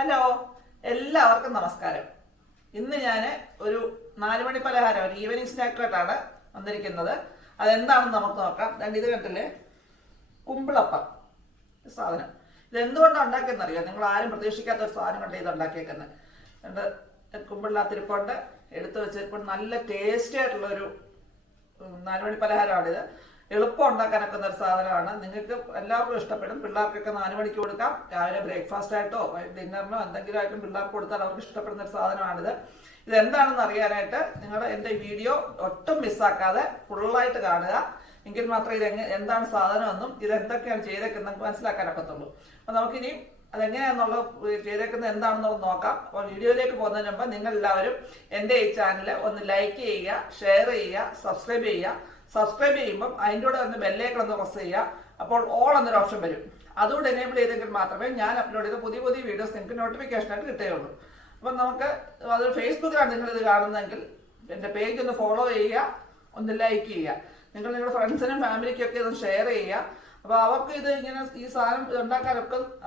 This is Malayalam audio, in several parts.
ഹലോ, എല്ലാവർക്കും നമസ്കാരം. ഇന്ന് ഞാൻ ഒരു 4 മണി പലഹാരം, ഒരു ഈവനിങ് സ്നാക്കായിട്ടാണ് വന്നിരിക്കുന്നത്. അതെന്താണെന്ന് നമുക്ക് നോക്കാം. ഇത് കണ്ടില്ലേ, കുമ്പിളപ്പം സാധനം. ഇത് എന്തുകൊണ്ടാണ് ഉണ്ടാക്കിയെന്നറിയാം? നിങ്ങൾ ആരും പ്രതീക്ഷിക്കാത്ത ഒരു സാധനം കണ്ട് ഇത് ഉണ്ടാക്കിയേക്കുന്നത്. കുമ്പിളിനകത്തിരിപ്പുണ്ട്, എടുത്തു വെച്ചിരിപ്പോൾ നല്ല ടേസ്റ്റി ആയിട്ടുള്ളൊരു 4 മണി പലഹാരമാണിത്. എളുപ്പം ഉണ്ടാക്കാനൊക്കെ ഒരു സാധനമാണ്. നിങ്ങൾക്ക് എല്ലാവർക്കും ഇഷ്ടപ്പെടും. പിള്ളേർക്കൊക്കെ 4 മണിക്ക് കൊടുക്കാം. രാവിലെ ബ്രേക്ക്ഫാസ്റ്റ് ആയിട്ടോ ഡിന്നറിനോ എന്തെങ്കിലും ആയിട്ടും പിള്ളേർക്ക് കൊടുത്താൽ അവർക്ക് ഇഷ്ടപ്പെടുന്ന ഒരു സാധനമാണിത്. ഇതെന്താണെന്ന് അറിയാനായിട്ട് നിങ്ങൾ എൻ്റെ വീഡിയോ ഒട്ടും മിസ്സാക്കാതെ ഫുള്ളായിട്ട് കാണുക. എങ്കിൽ മാത്രമേ എന്താണ് സാധനമെന്നും ഇതെന്തൊക്കെയാണ് ചെയ്തേക്കുന്നത് നമുക്ക് മനസ്സിലാക്കാനൊക്കത്തുള്ളൂ. അപ്പോൾ നമുക്കിനി അതെങ്ങനെയാണെന്നുള്ളത് ചെയ്തേക്കുന്നത് എന്താണെന്നുള്ളത് നോക്കാം. അപ്പോൾ വീഡിയോയിലേക്ക് പോകുന്നതിന് മുമ്പ് നിങ്ങൾ എല്ലാവരും എൻ്റെ ഈ ചാനൽ ഒന്ന് ലൈക്ക് ചെയ്യുക, ഷെയർ ചെയ്യുക, സബ്സ്ക്രൈബ് ചെയ്യുക. സബ്സ്ക്രൈബ് ചെയ്യുമ്പം അതിൻ്റെ കൂടെ ഒന്ന് ബെല്ലേക്കൺ ഒന്ന് പ്രസ് ചെയ്യുക. അപ്പോൾ ഓൾ എന്നൊരു ഓപ്ഷൻ വരും. അതുകൊണ്ട് എനേബിൾ ചെയ്തെങ്കിൽ മാത്രമേ ഞാൻ അപ്ലോഡ് ചെയ്ത പുതിയ പുതിയ വീഡിയോസ് നിങ്ങൾക്ക് നോട്ടിഫിക്കേഷനായിട്ട് കിട്ടുകയുള്ളൂ. അപ്പം നമുക്ക് അത് ഫേസ്ബുക്കിലാണ് നിങ്ങളിത് കാണുന്നതെങ്കിൽ എൻ്റെ പേജ് ഒന്ന് ഫോളോ ചെയ്യുക, ഒന്ന് ലൈക്ക് ചെയ്യുക. നിങ്ങൾ നിങ്ങളുടെ ഫ്രണ്ട്സിനും ഫാമിലിക്കൊക്കെ ഇത് ഷെയർ ചെയ്യുക. അപ്പോൾ അവർക്ക് ഇത് ഇങ്ങനെ ഈ സാധനം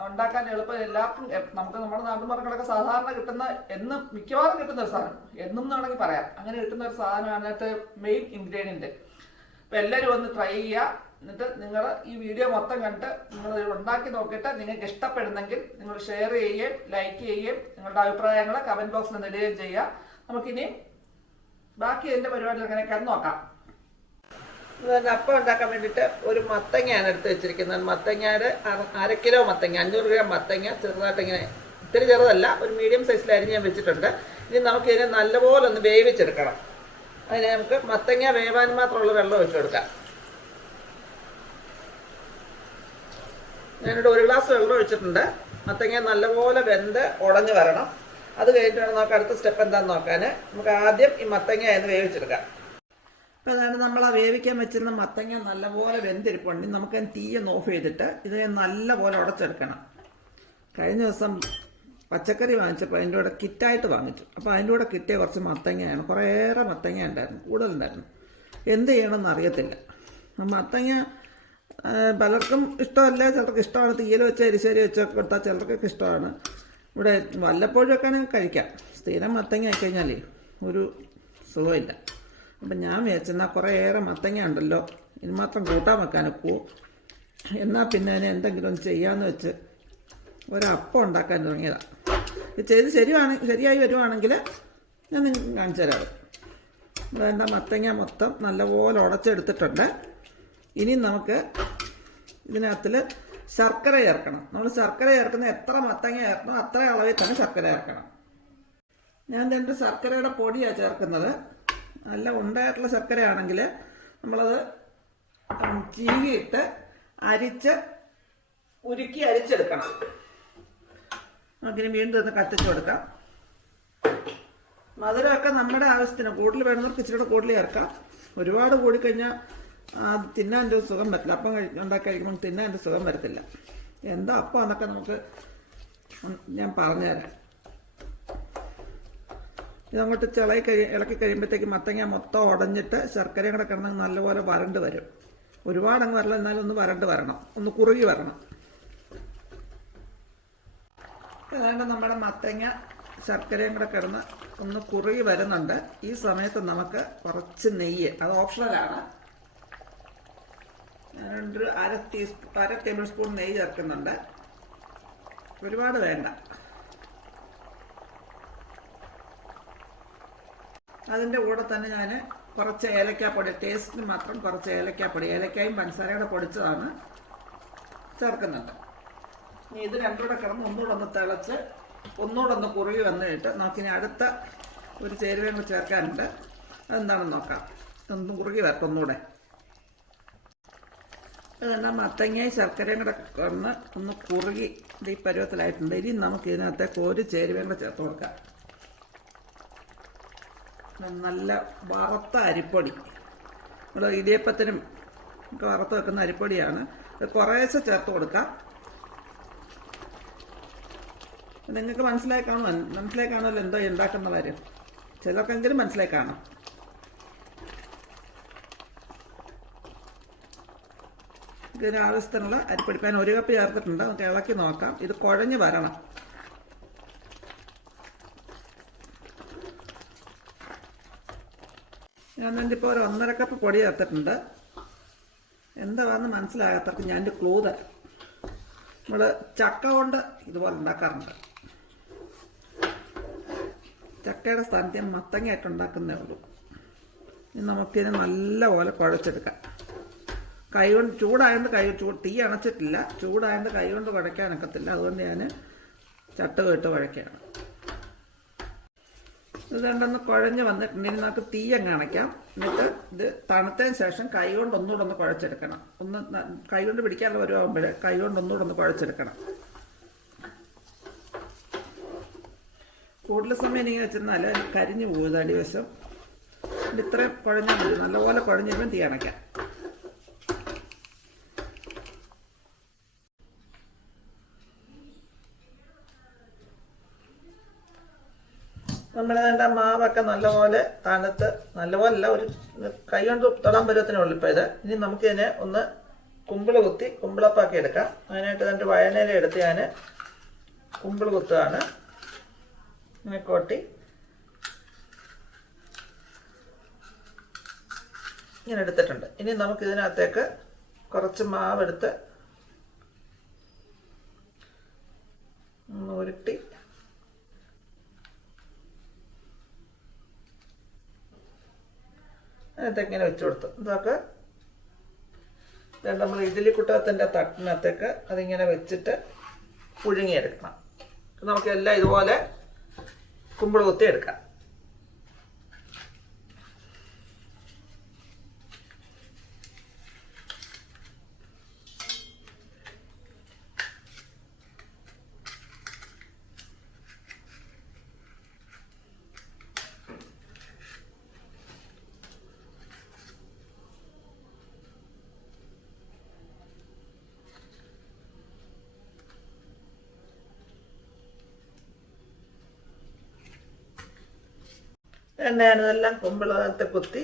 ഉണ്ടാക്കാൻ എളുപ്പം എല്ലാവർക്കും നമുക്ക് നമ്മുടെ നാട്ടുമ്പുറങ്ങളൊക്കെ സാധാരണ കിട്ടുന്ന മിക്കവാറും കിട്ടുന്ന ഒരു സാധനം, എന്നും വേണമെങ്കിൽ പറയാം, അങ്ങനെ കിട്ടുന്ന ഒരു സാധനമാണ് അതിനകത്ത് മെയിൻ ഇൻഗ്രീഡിയൻറ്റ്. അപ്പോൾ എല്ലാവരും ഒന്ന് ട്രൈ ചെയ്യുക. എന്നിട്ട് നിങ്ങൾ ഈ വീഡിയോ മൊത്തം കണ്ടിട്ട് നിങ്ങൾ ഉണ്ടാക്കി നോക്കിയിട്ട് നിങ്ങൾക്ക് ഇഷ്ടപ്പെടുന്നെങ്കിൽ നിങ്ങൾ ഷെയർ ചെയ്യുകയും ലൈക്ക് ചെയ്യുകയും നിങ്ങളുടെ അഭിപ്രായങ്ങൾ കമൻറ്റ് ബോക്സിൽ ഇടുകയും ചെയ്യുക. നമുക്കിനി ബാക്കി ഇതിൻ്റെ പരിപാടികൾ എങ്ങനെയൊക്കെയാണെന്ന് നോക്കാം. അപ്പം ഉണ്ടാക്കാൻ വേണ്ടിയിട്ട് ഒരു മത്തങ്ങയാണ് എടുത്ത് വെച്ചിരിക്കുന്നത്. മത്തങ്ങയുടെ 1/2 കിലോ മത്തങ്ങ, 500 ഗ്രാം മത്തങ്ങ ചെറുതായിട്ട് ഇങ്ങനെ, ഇത്തിരി ചെറുതല്ല, ഒരു മീഡിയം സൈസിൽ അരിഞ്ഞ് ഞാൻ വെച്ചിട്ടുണ്ട്. ഇനി നമുക്കിതിനെ നല്ലപോലെ ഒന്ന് വേവിച്ചെടുക്കണം. അതിന് നമുക്ക് മത്തങ്ങ വേവാൻ മാത്രമുള്ള വെള്ളം ഒഴിച്ചു കൊടുക്കാം. ഞാനിവിടെ 1 ഗ്ലാസ് വെള്ളം ഒഴിച്ചിട്ടുണ്ട്. മത്തങ്ങ നല്ലപോലെ വെന്ത് ഉടഞ്ഞു വരണം. അത് കഴിഞ്ഞിട്ടാണ് നമുക്ക് അടുത്ത സ്റ്റെപ്പ് എന്താണെന്ന് നോക്കാൻ. നമുക്ക് ആദ്യം ഈ മത്തങ്ങ ആയിരുന്നു വേവിച്ചെടുക്കാം. അപ്പോൾ അതാണ് നമ്മൾ ആ വേവിക്കാൻ വെച്ചിരുന്ന മത്തങ്ങ നല്ലപോലെ വെന്തിരിപ്പുണ്ട്. നമുക്ക് തീയൊന്ന് ഓഫ് ചെയ്തിട്ട് ഇതിനെ നല്ലപോലെ ഉടച്ചെടുക്കണം. കഴിഞ്ഞ ദിവസം പച്ചക്കറി വാങ്ങിച്ചപ്പോൾ അതിൻ്റെ കൂടെ കിറ്റായിട്ട് വാങ്ങിച്ചു. അപ്പോൾ അതിൻ്റെ കൂടെ കിട്ടിയ കുറച്ച് മത്തങ്ങയാണ്, കുറേയേറെ മത്തങ്ങ ഉണ്ടായിരുന്നു, കൂടുതലുണ്ടായിരുന്നു. എന്ത് ചെയ്യണമെന്ന് അറിയത്തില്ല. മത്തങ്ങ പലർക്കും ഇഷ്ടമല്ല, ചിലർക്ക് ഇഷ്ടമാണ്. തീയിൽ വെച്ച് എരിശ്ശേരി വെച്ചൊക്കെ കൊടുത്താൽ ചിലർക്കൊക്കെ ഇഷ്ടമാണ്. ഇവിടെ വല്ലപ്പോഴും ഒക്കെ കഴിക്കാം. സ്ഥിരം മത്തങ്ങ ആയിക്കഴിഞ്ഞാൽ ഒരു സുഖമില്ല. അപ്പം ഞാൻ വിചാരിച്ചെന്നാൽ കുറേയേറെ മത്തങ്ങ ഉണ്ടല്ലോ, ഇനി മാത്രം കൂട്ടാൻ വെക്കാനൊക്കുമോ, എന്നാൽ പിന്നെ അതിനെ എന്തെങ്കിലും ചെയ്യാമെന്ന് വെച്ച് ഒരപ്പം ഉണ്ടാക്കാൻ തുടങ്ങിയതാണ്. ഇത് ചെയ്ത് ശരിയായി വരുവാണെങ്കിൽ ഞാൻ നിങ്ങൾക്ക് കാണിച്ചു തരാം. വേണ്ട, മത്തങ്ങ മൊത്തം നല്ലപോലെ ഉടച്ചെടുത്തിട്ടുണ്ട്. ഇനി നമുക്ക് ഇതിനകത്തിൽ ശർക്കര ചേർക്കണം. നമ്മൾ ശർക്കര ചേർക്കുന്ന എത്ര മത്തങ്ങ ചേർക്കണോ അത്ര അളവിൽ തന്നെ ശർക്കര ചേർക്കണം. ഞാൻ ഇതിൻ്റെ ശർക്കരയുടെ പൊടിയാണ് ചേർക്കുന്നത്. നല്ല ഉണ്ടായിട്ടുള്ള ശർക്കരയാണെങ്കിൽ നമ്മളത് ചീകിയിട്ട് ഉരുക്കി അരിച്ചെടുക്കണം. നമുക്കിനി വീണ്ടും ഒന്ന് കത്തിച്ച് കൊടുക്കാം. മധുരമൊക്കെ നമ്മുടെ ആവശ്യത്തിന്, കൂടുതൽ വേണമെന്നവർക്ക് ഇച്ചിരി കൂടെ കൂടുതൽ ചേർക്കാം. ഒരുപാട് കൂടിക്കഴിഞ്ഞാൽ അത് തിന്നാൻ ഒരു സുഖം വരത്തില്ല. അപ്പം ഉണ്ടാക്കി കഴിക്കുമ്പോൾ തിന്നാൻ ഒരു സുഖം വരത്തില്ല. എന്താ അപ്പം എന്നൊക്കെ നമുക്ക് ഞാൻ പറഞ്ഞുതരാം. ഇതങ്ങോട്ട് ഇളക്കി കഴിയുമ്പോഴത്തേക്ക് മത്തങ്ങ മൊത്തം ഉടഞ്ഞിട്ട് ശർക്കരയും കൂടെ കിടന്ന് നല്ലപോലെ വരണ്ട് വരും. ഒരുപാടങ്ങ് വരല, എന്നാലും ഒന്ന് വരണ്ട് വരണം, ഒന്ന് കുറുകി വരണം. ഏതാണ്ട് നമ്മുടെ മത്തങ്ങ ശർക്കരയും കൂടെ കിടന്ന് ഒന്ന് കുറുകി വരുന്നുണ്ട്. ഈ സമയത്ത് നമുക്ക് കുറച്ച് നെയ്യ്, അത് ഓപ്ഷണലാണ്, ഞാനൊരു 1/2 ടേബിൾ സ്പൂൺ നെയ്യ് ചേർക്കുന്നുണ്ട്. ഒരുപാട് വേണ്ട. അതിൻ്റെ കൂടെ തന്നെ ഞാൻ കുറച്ച് ഏലക്കാപ്പൊടി, ടേസ്റ്റിന് മാത്രം കുറച്ച് ഏലക്കാപ്പൊടി, ഏലക്കായും പഞ്ചസാരയുടെ പൊടിച്ചതാണ് ചേർക്കുന്നുണ്ട്. ഇനി ഇത് രണ്ടും കൂടെ കിടന്ന് ഒന്നുകൂടെ ഒന്ന് തിളച്ച് ഒന്നുകൂടെ ഒന്ന് കുറുകി വന്നിട്ട് നമുക്കിനി അടുത്ത ഒരു ചേരുവയും കൂടെ ചേർക്കാനുണ്ട്. അതെന്താണെന്ന് നോക്കാം. ഒന്ന് കുറുകി വരട്ടെ ഒന്നുകൂടെ. അതെല്ലാം മത്തങ്ങയും ശർക്കരയും കൂടെ കിടന്ന് ഒന്ന് കുറുകി ഈ പരുവത്തിലായിട്ടുണ്ട്. ഇനി നമുക്ക് ഇതിനകത്തേക്ക് ഒരു ചേരുവയും കൂടെ ചേർത്ത് കൊടുക്കാം. നല്ല വറുത്ത അരിപ്പൊടി, നമ്മൾ ഇടിയപ്പത്തിനും ഒക്കെ വറുത്ത് വെക്കുന്ന അരിപ്പൊടിയാണ്. കുറേശ്ശെ ചേർത്ത് കൊടുക്കാം. നിങ്ങൾക്ക് മനസ്സിലായി കാണുമല്ലോ എന്തോ ഉണ്ടാക്കുന്ന കാര്യം. ചിലർക്കെങ്കിലും മനസ്സിലായി കാണാം. ഇതിന് ആവശ്യത്തിനുള്ള അരിപ്പൊടി ഞാൻ 1 കപ്പ് ചേർത്തിട്ടുണ്ട്. നമുക്ക് ഇളക്കി നോക്കാം. ഇത് കുഴഞ്ഞ് വരണം. ഞാൻ ഇപ്പോൾ ഒരു 1.5 കപ്പ് പൊടി ചേർത്തിട്ടുണ്ട്. എന്താണെന്ന് മനസ്സിലാകാത്തവർക്ക് ഞാനൊരു ക്ലൂ തരാം. നമ്മൾ ചക്ക കൊണ്ട് ഇതുപോലെ ഉണ്ടാക്കാറുണ്ട്. ചക്കയുടെ സ്ഥാനത്ത് ഞാൻ മത്തങ്ങയായിട്ട് ഉണ്ടാക്കുന്നേ ഉള്ളൂ. ഇനി നമുക്കിതിനെ നല്ലപോലെ കുഴച്ചെടുക്കാം. കൈ കൊണ്ട് ചൂടായതുകൊണ്ട് തീ അണച്ചിട്ടില്ല. ചൂടായതുകൊണ്ട് കൈ കൊണ്ട് കുഴയ്ക്കാനൊക്കത്തില്ല. അതുകൊണ്ട് ഞാൻ ചട്ടുകിട്ട് കുഴയ്ക്കുകയാണ്. ഇത് രണ്ടൊന്ന് കുഴഞ്ഞ് വന്നിട്ടുണ്ടെങ്കിൽ നമുക്ക് തീ അങ്ങ് അണയ്ക്കാം. എന്നിട്ട് ഇത് തണുത്തതിന് ശേഷം കൈ കൊണ്ട് ഒന്നുകൂടെ ഒന്ന് കുഴച്ചെടുക്കണം. കൈ കൊണ്ട് പിടിക്കാനുള്ള വരുവാകുമ്പോഴേ കൈ കൊണ്ട് ഒന്നുകൂടെ ഒന്ന് കുഴച്ചെടുക്കണം. കൂടുതൽ സമയം ഇങ്ങനെ വെച്ചിരുന്നാൽ കരിഞ്ഞു പോകും അടിവശം. ഇത്രയും കുഴഞ്ഞാൽ മതി. നല്ലപോലെ കുഴഞ്ഞിരുമ്പോൾ തീ അണയ്ക്കാം. നമ്മളതിൻ്റെ മാവൊക്കെ നല്ലപോലെ തണുത്ത്, നല്ലപോലെയല്ല, ഒരു കൈ കൊണ്ട് തൊടാൻ പരുവത്തിനുള്ളൂ ഇപ്പോൾ ഇത്. ഇനി നമുക്കിതിനെ ഒന്ന് കുമ്പിൾ കുത്തി കുമ്പിളപ്പാക്കി എടുക്കാം. അതിനായിട്ട് രണ്ട് വഴനയില എടുത്ത് ഞാൻ കുമ്പിൾ കുത്തുകയാണ്. ഇങ്ങനെ കൊട്ടി ഇങ്ങനെ എടുത്തിട്ടുണ്ട്. ഇനി നമുക്കിതിനകത്തേക്ക് കുറച്ച് മാവെടുത്ത് ഉരുട്ടി അതിനകത്തേക്ക് ഇങ്ങനെ വെച്ച് കൊടുത്തു. ഇതൊക്കെ നമ്മൾ ഇഡ്ഡലി കുട്ടകത്തിൻ്റെ തട്ടിനകത്തേക്ക് അതിങ്ങനെ വെച്ചിട്ട് പുഴുങ്ങിയെടുക്കണം. നമുക്കെല്ലാം ഇതുപോലെ കുമ്പിൾ കുത്തി എടുക്കാം. ഞാനിതെല്ലാം കുമ്പിളത്തെ കുത്തി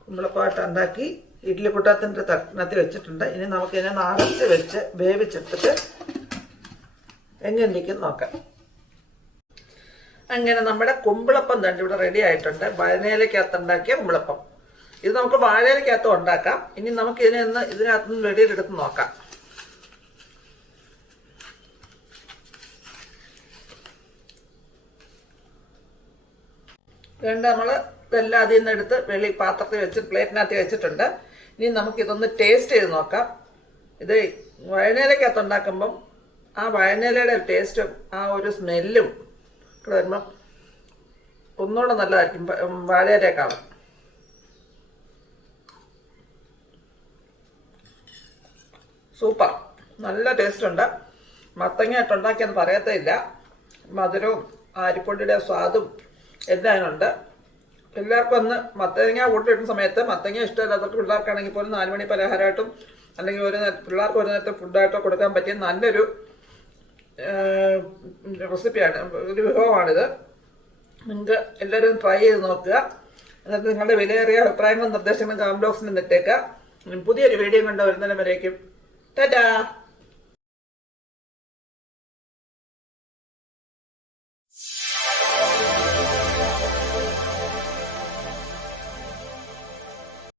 കുമ്പിളപ്പാട്ട് ഉണ്ടാക്കി ഇഡ്ഡലി കുട്ടകത്തിൻ്റെ തട്ടിനകത്ത് വെച്ചിട്ടുണ്ട്. ഇനി നമുക്കിതിനെ നിറച്ച് വെച്ച് വേവിച്ചെടുത്തിട്ട് എങ്ങനെയിരിക്കും നോക്കാം. അങ്ങനെ നമ്മുടെ കുമ്പിളപ്പം തന്നെ ഇവിടെ റെഡി ആയിട്ടുണ്ട്. വാഴയിലക്കകത്ത് ഉണ്ടാക്കിയ കുമ്പിളപ്പം. ഇത് നമുക്ക് വാഴയിലക്കകത്ത് ഉണ്ടാക്കാം. ഇനി നമുക്ക് ഇതിനകത്ത് നിന്ന് വെളിയിലെടുത്ത് നോക്കാം. നമ്മൾ ഇതെല്ലാം അതിൽ നിന്ന് എടുത്ത് പാത്രത്തിൽ വെച്ച് പ്ലേറ്റിനകത്ത് വെച്ചിട്ടുണ്ട്. ഇനി നമുക്കിതൊന്ന് ടേസ്റ്റ് ചെയ്ത് നോക്കാം. ഇത് വഴനയിലക്കകത്ത് ഉണ്ടാക്കുമ്പം ആ വഴനയിലയുടെ ടേസ്റ്റും ആ ഒരു സ്മെല്ലും ഇവിടെ വരുമ്പം ഒന്നുകൂടെ നല്ലതായിരിക്കും വാഴയിലേക്കാളും. സൂപ്പർ, നല്ല ടേസ്റ്റ് ഉണ്ട്. മത്തങ്ങയായിട്ട് ഉണ്ടാക്കിയെന്ന് പറയത്തില്ല. മധുരവും അരിപ്പൊടിയുടെ സ്വാദും എല്ലാം അതിനുണ്ട്. എല്ലാവർക്കും ഒന്ന് മത്തങ്ങ കൂട്ടിയിടുന്ന സമയത്ത് മത്തങ്ങ ഇഷ്ടമില്ലാത്തവർക്ക് പിള്ളേർക്കാണെങ്കിൽ പോലും 4 മണി പലഹാരമായിട്ടും അല്ലെങ്കിൽ പിള്ളേർക്ക് ഒരു നേരത്തെ ഫുഡായിട്ടോ കൊടുക്കാൻ പറ്റിയ നല്ലൊരു റെസിപ്പിയാണ്, ഒരു വിഭവമാണിത്. നിങ്ങൾക്ക് എല്ലാവരും ട്രൈ ചെയ്ത് നോക്കുക. എന്നിട്ട് നിങ്ങളുടെ വിലയേറിയ അഭിപ്രായങ്ങളും നിർദ്ദേശങ്ങളും കമന്റ് ബോക്സിൽ നിന്നിട്ടേക്കുക. പുതിയൊരു വീഡിയോ കൊണ്ട് വരുന്നതിന് വരേക്കും ടാറ്റാ.